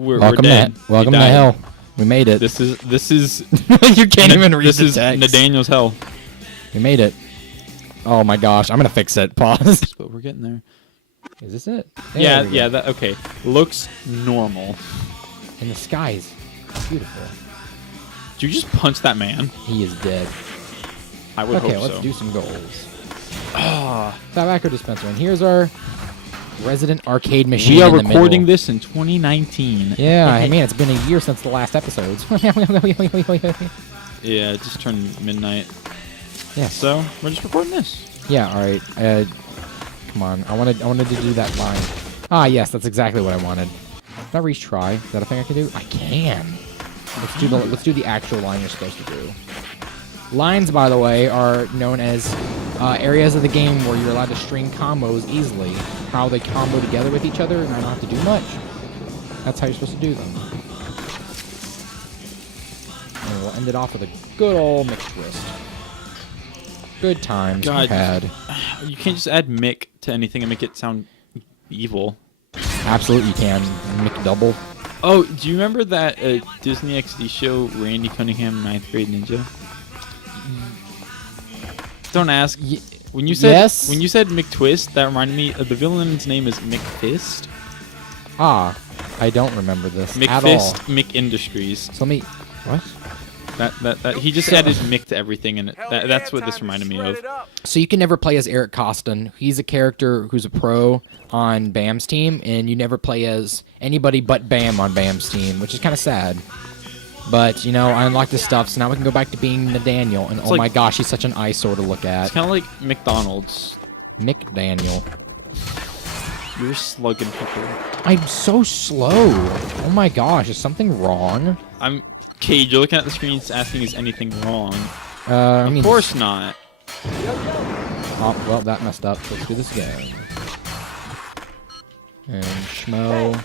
we're dead. Welcome to hell. We made it. This is You can't even read this the is text. NaDaniels hell. We made it. Oh my gosh, I'm gonna fix it. Pause. But we're getting there. Is this it? Yeah, There we yeah. go. That okay. Looks normal. And the sky's beautiful. Did you just punch that man? He is dead. I would Okay, hope let's so. do some goals. Ah, Tobacco dispenser, and here's our resident arcade machine. we are in the recording middle. this in 2019. Yeah, I mean it's been a year since the last episodes. Yeah, it just turned midnight. Yeah. So we're just recording this. Yeah. All right. Come on. I wanted to do that line. Ah, yes, that's exactly what I wanted. Can I reach try? Is that a thing I can do? I can. Let's do the actual line you're supposed to do. Lines, by the way, are known as areas of the game where you're allowed to string combos easily. How they combo together with each other, and I don't have to do much. That's how you're supposed to do them. And we'll end it off with a good old mixed twist. Good times God, had. You can't just add Mick to anything and make it sound evil. Absolutely, you can. McDouble. Oh, do you remember that Disney XD show, Randy Cunningham, 9th Grade Ninja? Don't ask. When you said Yes? when you said McTwist, that reminded me of the villain's name is McFist. Ah, I don't remember this at all. McFist, McIndustries. So let me. What? That he just added Mick to everything, and that's what this reminded me of. So you can never play as Eric Costin. He's a character who's a pro on Bam's team, and you never play as anybody but Bam on Bam's team, which is kind of sad. But, you know, I unlocked this stuff, so now we can go back to being NaDaniel, and oh like- my gosh, he's such an eyesore to look It's at. kind of like McDonald's. McDaniel. You're slugging people. I'm so slow. Oh my gosh, is something wrong? Cage, you're looking at the screen, it's asking, is anything wrong? I mean, Of course not. Oh, well, that messed up. Let's do this again. And schmo.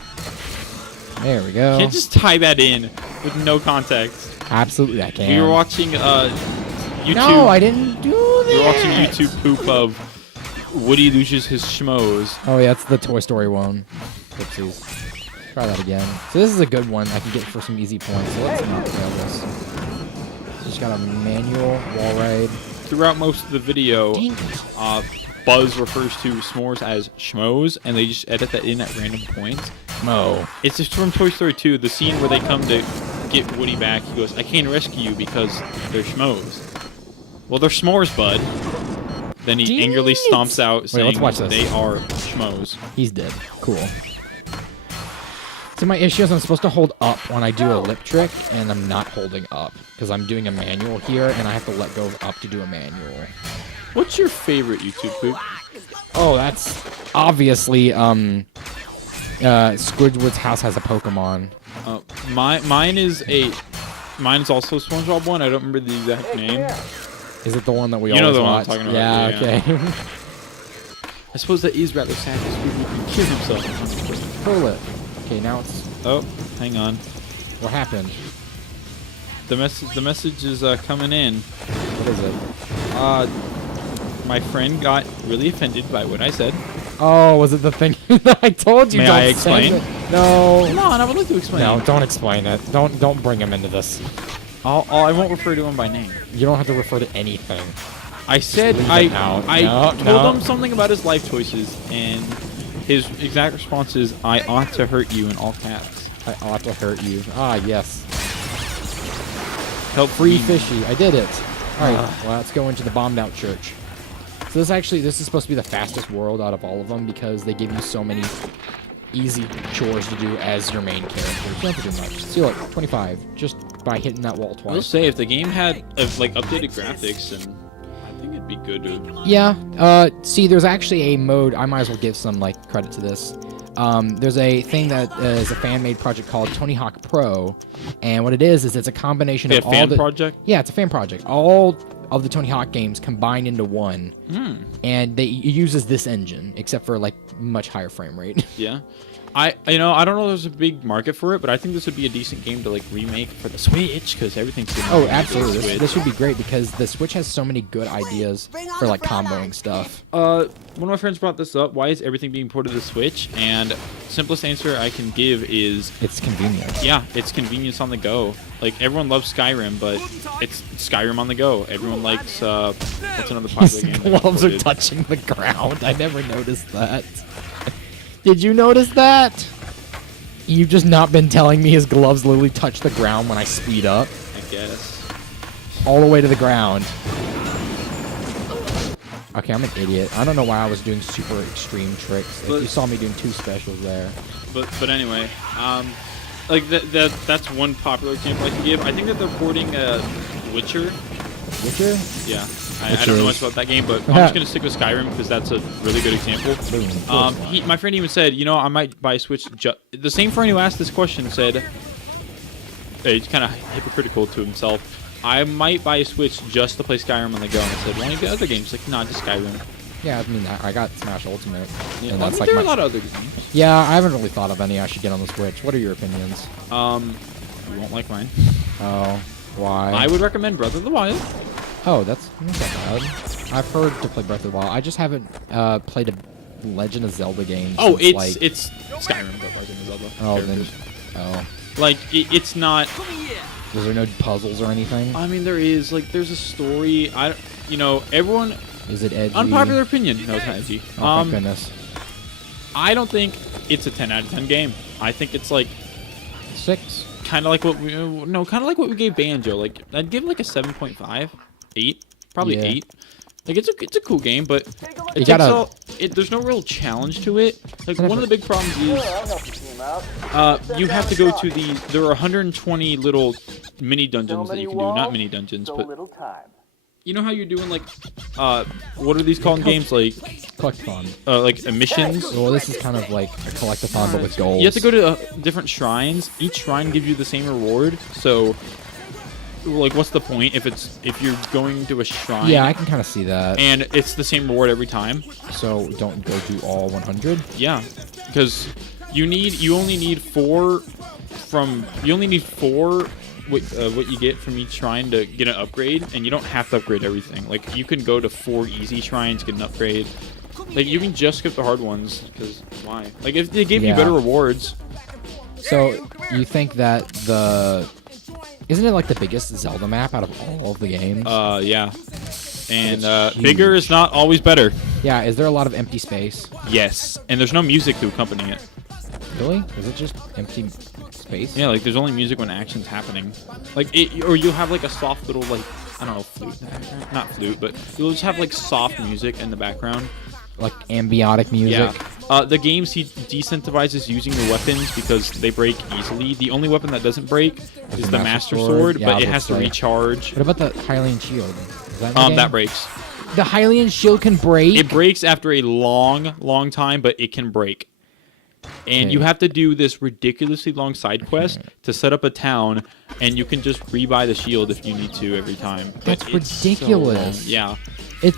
There we go. You can't just tie that in with no context. Absolutely, I can. We were watching YouTube. No, I didn't do that. We were watching YouTube poop of Woody loses his schmoes. Oh, yeah, it's the Toy Story one. Oopsies. Try that again. So this is a good one I can get for some easy points. So let's not fail this. So just got a manual wall ride. Throughout most of the video, Dang it. Buzz refers to s'mores as schmoes, and they just edit that in at random points. Mo. It's just from Toy Story 2, the scene where they come to get Woody back. He goes, I can't rescue you because they're schmoes. Well, they're s'mores, bud. Then he Dang angrily it. stomps out saying let's watch this. they are schmoes. He's dead. Cool. See, my issue is I'm supposed to hold up when I do a lip trick, and I'm not holding up because I'm doing a manual here, and I have to let go of up to do a manual. What's your favorite YouTube poop? Oh, that's obviously Squidward's house has a Pokemon. Mine is also a SpongeBob one. I don't remember the exact name. Is it the one that we You know always the one I'm watch? talking about, Yeah, yeah. okay. I suppose that is rather sad. Squidward can kill himself. Pull it. Okay, now it's... Oh, hang on. What happened? The message is coming in. What is it? My friend got really offended by what I said. Oh, was it the thing that I told you? May don't I explain? send it? No. Come on, I would like to explain. No, don't explain it. Don't bring him into this. I won't refer to him by name. You don't have to refer to anything. I said leave I it out. I No, told no. him something about his life choices, and his exact response is, "I ought to hurt you" in all caps. I ought to hurt you. Ah, yes. Help Free me. fishy. I did it. All right. Well, let's go into the bombed out church. So this is supposed to be the fastest world out of all of them because they give you so many easy chores to do as your main character. You don't have to do much. See, look, 25 just by hitting that wall I'll twice. say if the game had like updated graphics, and I think it'd be good to. Yeah. See, there's actually a mode. I might as well give some like credit to this. There's a thing that is a fan-made project called Tony Hawk Pro, and what it is it's a combination of all fan the project. Yeah, it's a fan project. All of the Tony Hawk games combined into one, and it uses this engine, except for like much higher frame rate. Yeah. I don't know if there's a big market for it, but I think this would be a decent game to like remake for the Switch because everything's getting Oh, remade for the absolutely. Switch. This would be great because the Switch has so many good ideas for like comboing stuff. One of my friends brought this up. Why is everything being ported to the Switch? And simplest answer I can give is It's convenient. yeah, it's convenience on the go. Like everyone loves Skyrim, but it's Skyrim on the go. Everyone likes what's another popular His game? that gloves are ported? touching the ground. I never noticed that. Did you notice that? You've just not been telling me his gloves literally touch the ground when I speed up. I guess. All the way to the ground. Okay, I'm an idiot. I don't know why I was doing super extreme tricks. Like, But- you saw me doing 2 specials there. But anyway, like that's one popular example I can give. I think that they're porting Witcher. Witcher? Yeah, I Which don't know is- much about that game, but I'm just gonna stick with Skyrim because that's a really good example. Boom. My friend even said, I might buy a Switch. The same friend who asked this question said, he's kind of hypocritical to himself. I might buy a Switch just to play Skyrim on the go. And I said, well, any other games? Like, nah, just Skyrim. Yeah, I mean, I got Smash Ultimate. Yeah, And well, that's I mean, like there are my... a lot of other games. Yeah, I haven't really thought of any I should get on the Switch. What are your opinions? You won't like mine. Oh, why? I would recommend Breath of the Wild. Oh, that's not that bad. I've heard to play Breath of the Wild. I just haven't played a Legend of Zelda game. Oh, since, it's Skyrim, but Legend of Zelda. Oh, then. characters. Oh. Like, it's not... Is there no puzzles or anything? I mean, there is. Like, there's a story. Everyone... Is it edgy? Unpopular opinion. No, it's not edgy. Oh, thank goodness. I don't think it's a 10 out of 10 game. I think it's like 6? kind of like what we gave Banjo. Like, I'd give like a 7.5, 8, probably Yeah. 8. Like, it's a cool game, but You gotta- there's no real challenge to it. Like, one of the big problems is I'll help your team out. you have to go to there are 120 little mini dungeons that you can do. Not mini dungeons, So but little time. you know how you're doing like, what are these called in games? Like Collectathon. missions. Well, this is kind of like a collectathon, but with goals. You have to go to different shrines. Each shrine gives you the same reward. So, like, what's the point if you're going to a shrine? Yeah, I can kind of see that. And it's the same reward every time. So don't go do all 100. Yeah, because you only need four what you get from each shrine to get an upgrade, and you don't have to upgrade everything. Like, you can go to 4 easy shrines, get an upgrade. Like, you can just skip the hard ones, because why? Like, if they gave you Yeah. better rewards. So you think that isn't it like the biggest Zelda map out of all of the games? Yeah. And It's bigger huge. is not always better. Yeah, is there a lot of empty space? Yes. And there's no music to accompany it. Really? Is it just empty space? Yeah, like, there's only music when action's happening. Like, or you'll have, like, a soft little, like, I don't know, flute. Not flute, but you'll just have, like, soft music in the background. Like ambiotic music? Yeah. The games he decentivizes using the weapons because they break easily. The only weapon that doesn't break is the Master Sword, Yeah, I but was it about has to to say. recharge. What about the Hylian Shield? Is that in the game? That breaks. The Hylian Shield can break? It breaks after a long time, but it can break. And you Okay. have to do this ridiculously long side quest to set up a town, and you can just rebuy the shield if you need to every time. But That's it's so ridiculous. long. Yeah,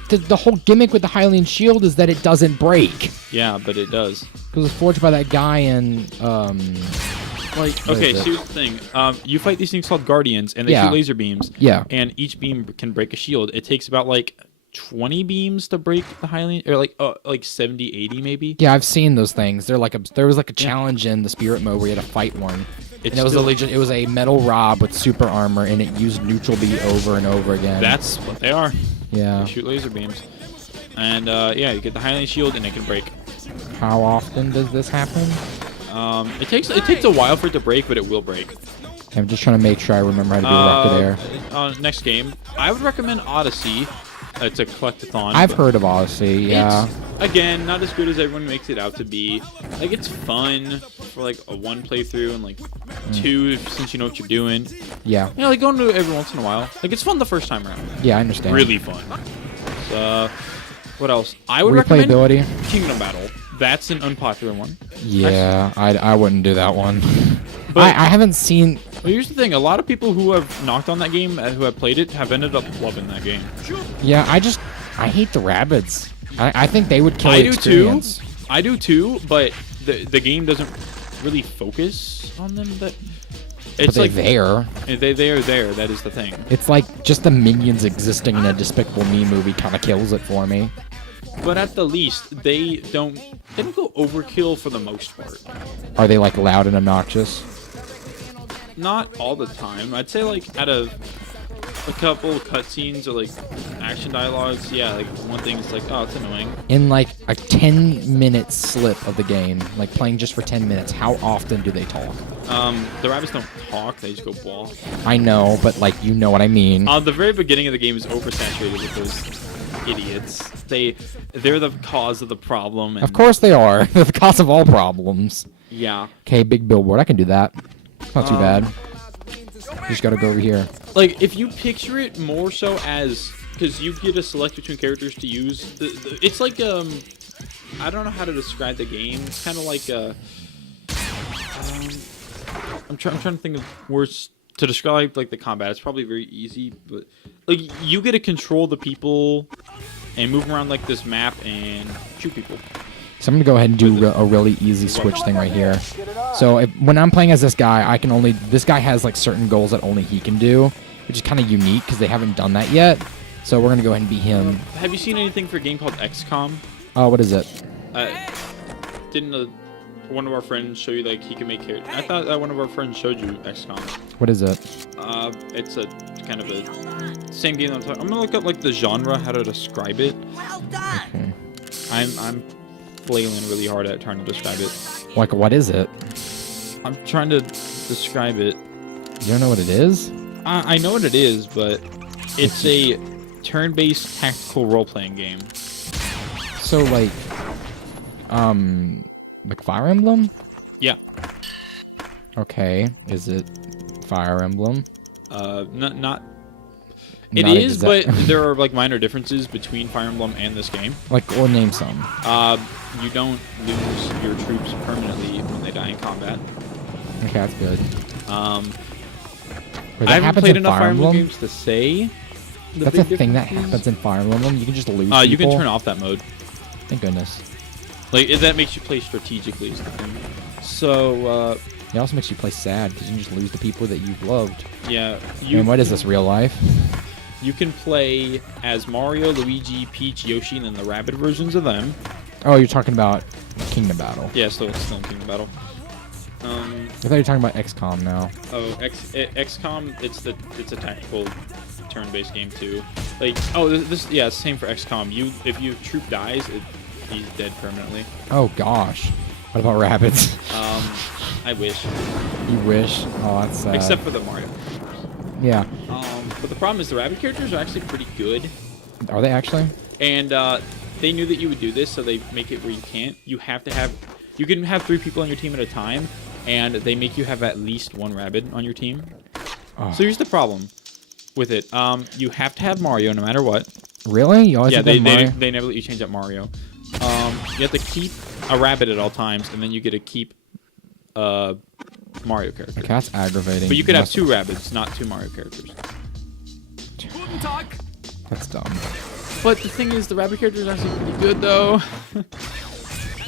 The whole gimmick with the Hylian Shield is that it doesn't break. yeah, but it does. Because it's forged by that guy in, Like, What okay, is it? so here's the thing. You fight these things called guardians, and they Yeah. shoot laser beams. Yeah. And each beam can break a shield. It takes about, like, 20 beams to break the Hylian, or like 70, 80 maybe. Yeah, I've seen those things. There was like a challenge in the Spirit mode where you had to fight one. It's And it was still- it was a metal rod with super armor, and it used neutral B over and over again. That's what they are. Yeah. They shoot laser beams. And yeah, you get the Hylian shield, and it can break. How often does this happen? It takes a while for it to break, but it will break. I'm just trying to make sure I remember how to do Rocket Air. Next game, I would recommend Odyssey. It's a collectathon. I've but heard of Odyssey, yeah. It's, again, not as good as everyone makes it out to be. Like, it's fun for, like, a 1 playthrough and, like, 2 since you know what you're doing. Yeah. You know, like, going to it every once in a while. Like, it's fun the first time around. Yeah, I understand. Really fun. So, what else? I would recommend Replayability? Kingdom Battle. That's an unpopular one. Yeah, I wouldn't do that one. But- I haven't seen... Well, here's the thing. A lot of people who have knocked on that game, who have played it, have ended up loving that game. Yeah, I hate the rabbits. I think they would kill I the do too. experience. I do too, but the game doesn't really focus on them. That But they're there. They are there. That is the thing. It's like just the minions existing in a Despicable Me movie kind of kills it for me. But at the least, they don't go overkill for the most part. Are they like loud and obnoxious? Not all the time. I'd say like out of a couple cutscenes or like action dialogues, yeah, like one thing is like, oh, it's annoying. In like a 10-minute slip of the game, like playing just for 10 minutes, how often do they talk? The rabbits don't talk; they just go ball. I know, but like you know what I mean. The very beginning of the game is oversaturated with those idiots. They're the cause of the problem. And Of course they are. They're the cause of all problems. yeah. Okay, big billboard. I can do that. Not too bad. You just gotta go over here. Like, if you picture it more so as... Because you get to select between characters to use. It's like, I don't know how to describe the game. It's kind of like, I'm trying to think of words to describe, like, the combat. It's probably very easy, but... Like, you get to control the people and move around, like, this map and shoot people. So I'm gonna go ahead and do a really easy switch thing right here. So when I'm playing as this guy, I can only... This guy has, like, certain goals that only he can do, which is kind of unique because they haven't done that yet. So we're gonna go ahead and be him. Have you seen anything for a game called XCOM? Oh, what is it? Didn't one of our friends show you, like, he can make characters? I thought that one of our friends showed you XCOM. What is it? It's a kind of a same game I'm talking. I'm gonna look up, like, the genre, how to describe it. Well done. Okay. I'm flailing really hard at trying to describe it. Like, what is it? I'm trying to describe it. You don't know what it is? I know what it is, but it's a turn-based tactical role-playing game. So, like Fire Emblem? Yeah. Okay. Is it Fire Emblem? Not. It Not is, but exact- there are, like, minor differences between Fire Emblem and this game. Like, or name some. You don't lose your troops permanently when they die in combat. Okay, that's good. Wait, that I haven't happens played in enough Fire Emblem? games to say. That's a thing that happens in Fire Emblem. You can just lose people. You can turn off that mode. Thank goodness. Like, that makes you play strategically is the thing. So, It also makes you play sad because you can just lose the people that you've loved. yeah. And what is this, real life? You can play as Mario, Luigi, Peach, Yoshi, and then the rabbit versions of them. Oh, you're talking about Kingdom Battle. Yeah, still in Kingdom Battle. I thought you were talking about XCOM now. Oh, XCOM, it's a tactical turn-based game too. Like, oh, yeah, it's the same for XCOM. If your troop dies, he's dead permanently. Oh gosh. What about rabbits? I wish. You wish? Oh, that's sad. Except for the Mario. Yeah. But the problem is the rabbit characters are actually pretty good. Are they actually? And they knew that you would do this, so they make it where you can't. You can have 3 people on your team at a time, and they make you have at least 1 rabbit on your team. Oh. So here's the problem with it. You have to have Mario no matter what. Really? You always Yeah, have to have Mario? they never let you change up Mario. You have to keep a rabbit at all times, and then you get to keep Mario character. Okay, that's aggravating. But you could have 2 rabbits, not 2 Mario characters. That's dumb. But the thing is, the rabbit character is actually pretty good, though.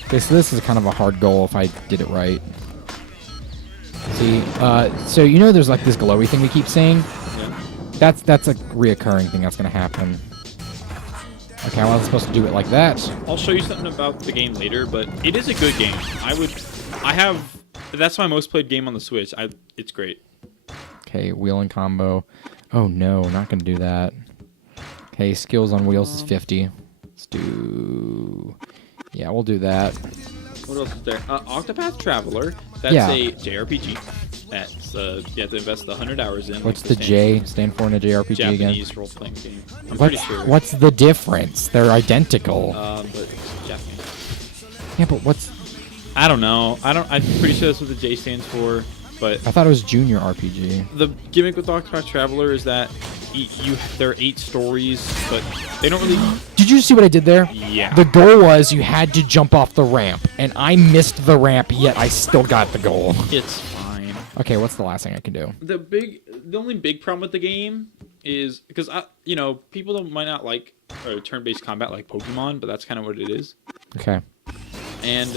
Okay, so this is kind of a hard goal if I did it right. See, so you know there's like this glowy thing we keep saying? Yeah. That's a reoccurring thing that's going to happen. Okay, well, I was supposed to do it like that. I'll show you something about the game later, but it is a good game. That's my most played game on the Switch. It's great. Okay, wheel and combo. Oh no, not going to do that. Okay, skills on wheels is 50. Let's do... Yeah, we'll do that. What else is there? Octopath Traveler. That's Yeah. a JRPG. That's you have to invest 100 hours in. What's like the standard J stand for in a JRPG again? Japanese role-playing game. I'm pretty sure. What's the difference? They're identical. But it's Japanese. Yeah, but what's... I don't know. I'm pretty sure that's what the J stands for. But I thought it was junior RPG. the gimmick with Octopath Traveler is that there are 8 stories, but they don't really. Did you see what I did there? Yeah. The goal was you had to jump off the ramp, and I missed the ramp, yet I still got the goal. It's fine. Okay, what's the last thing I can do? The only big problem with the game is because people might not like turn-based combat like Pokemon, but that's kind of what it is. Okay. And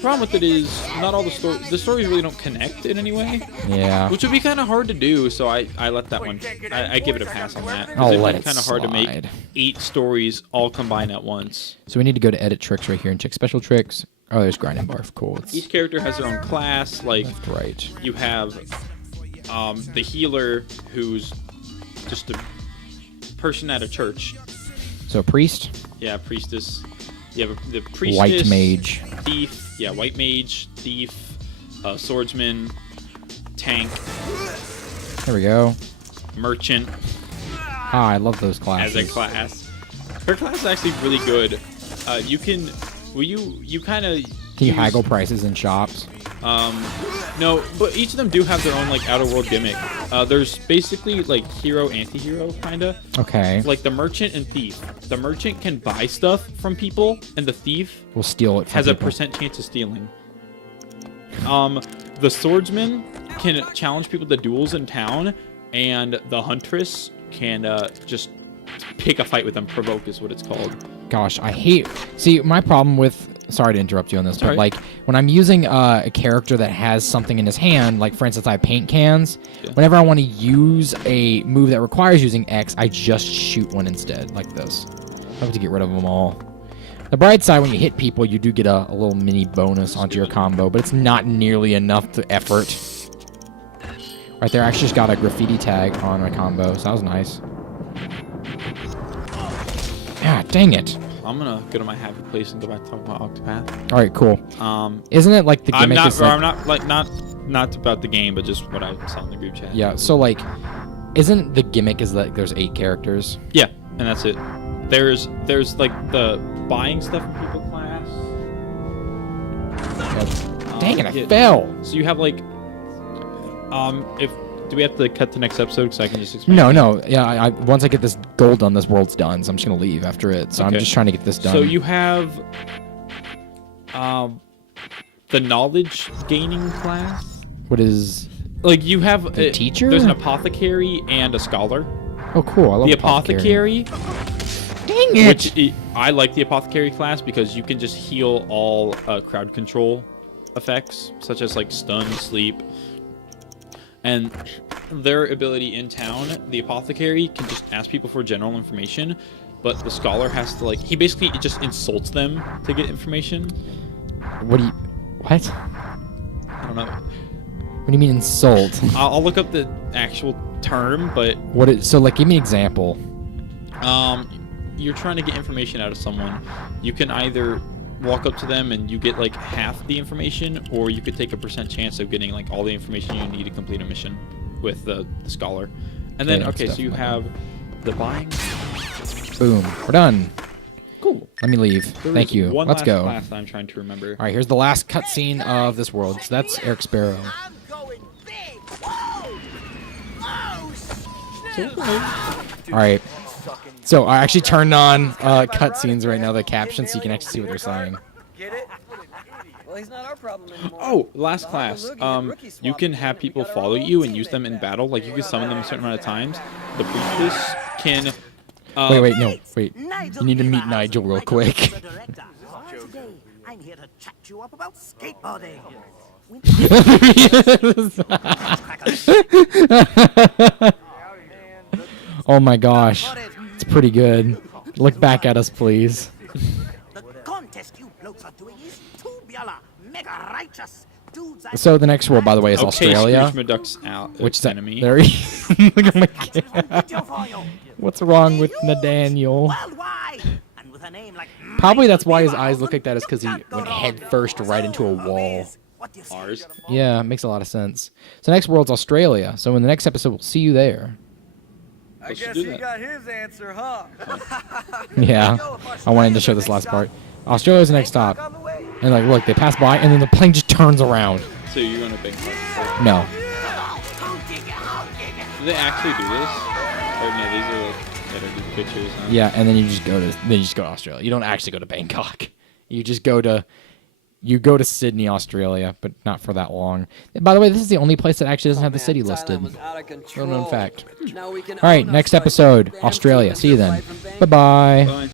problem with it is not all the stories really don't connect in any way. Yeah. Which would be kind of hard to do, so I let that one. I give it a pass on that. I'll It'd let be it kind of hard to make slide. 8 stories all combined at once. So we need to go to edit tricks right here and check special tricks. Oh, there's grinding bar. Cool. Each character has their own class. Like That's right. you have the healer, who's just a person at a church. So priest. Yeah, priestess. You have the priestess. White mage. Thief. Yeah, white mage, thief, swordsman, tank, There we go. merchant. Ah, I love those classes. As a class. Her class is actually really good. You can. Well, you kind of. Can you haggle prices in shops? No, but each of them do have their own like outer world gimmick. There's basically like hero, anti-hero, kinda. Okay. Like the merchant and thief. The merchant can buy stuff from people, and the thief We'll steal it from has people. a % chance of stealing. The swordsman can challenge people to duels in town, and the huntress can just pick a fight with them. Provoke is what it's called. Gosh, I hate... See, my problem with... Sorry to interrupt you on this, but Sorry. like when I'm using a character that has something in his hand, like for instance, I have paint cans. Yeah. Whenever I want to use a move that requires using X, I just shoot one instead, like this. I have to get rid of them all. The bright side, when you hit people, you do get a little mini bonus onto your combo, but it's not nearly enough to effort. Right there, I actually just got a graffiti tag on my combo, so that was nice. Ah, dang it. I'm gonna go to my happy place and go back to talk about Octopath. All right, cool. Isn't it like the I'm gimmick not. is like... I'm not like not about the game, but just what I saw in the group chat. Yeah, so like, isn't the gimmick is that there's 8 characters? Yeah, and that's it. There's like the buying stuff from people class. Dang it, I Yeah. fell. So you have like, if do we have to cut the next episode so I can just explain? No. Yeah, I once I get this goal done, this world's done. So I'm just gonna leave after it. So I'm Okay. just trying to get this done. So you have, the knowledge gaining class. What is? Like you have The teacher? There's an apothecary and a scholar. Oh, cool. I love The apothecary. Dang it! Which I like the apothecary class because you can just heal all crowd control effects, such as like stun, sleep, and their ability in town. The apothecary can just ask people for general information, but the scholar has to like he basically just insults them to get information. What do you? What? I don't know. What do you mean insult? I'll look up the actual term, but What? So like, give me an example. you're trying to get information out of someone. You can either walk up to them and you get like half the information, or you could take a % chance of getting like all the information you need to complete a mission with the scholar. And then, Okay, so you have the buying. Boom. We're done. Cool. Let me leave. There Thank is you. one Let's last go. class that I'm trying to remember. All right, here's the last cutscene of this world. So that's Eric Sparrow. I'm going big. Whoa! All right. So I actually turned on cutscenes right now, the captions, so you can actually see what they're saying. Get it? Well, he's not our problem anymore. Oh, last class. You can have people follow you and use them in battle. Like you can summon them a certain amount of times. The priestess can. Wait, no, wait. You need to meet Nigel real quick. Today, I'm here to chat you up about skateboarding. Oh my gosh, it's pretty good. Look back at us, please. The contest you blokes are doing is tubular, mega righteous. Dudes I So the next world, by the way, is Okay, Australia. Scrooge McDuck's out. Which is that? enemy. There he. Look at my video for you. What's wrong with NaDaniel? Worldwide. And with a name like Probably that's why his eyes look like that, is because he went head first right into a wall. What do you say? Ours. Yeah, makes a lot of sense. So next world's Australia. So in the next episode, we'll see you there. I Let's guess do he that. got his answer, huh? Yeah, I wanted to show this last part. Australia's the next stop. On the way. And like, look, they pass by, and then the plane just turns around. So you're going to Bangkok. No. Do they actually do this? Or no, these are like edited pictures. Huh? Yeah, and then you just go to Australia. You don't actually go to Bangkok. You just go to Sydney, Australia, but not for that long. And by the way, this is the only place that actually doesn't have the city listed. Little known fact. All right, next episode, Australia. See you then. Bye-bye. Bye.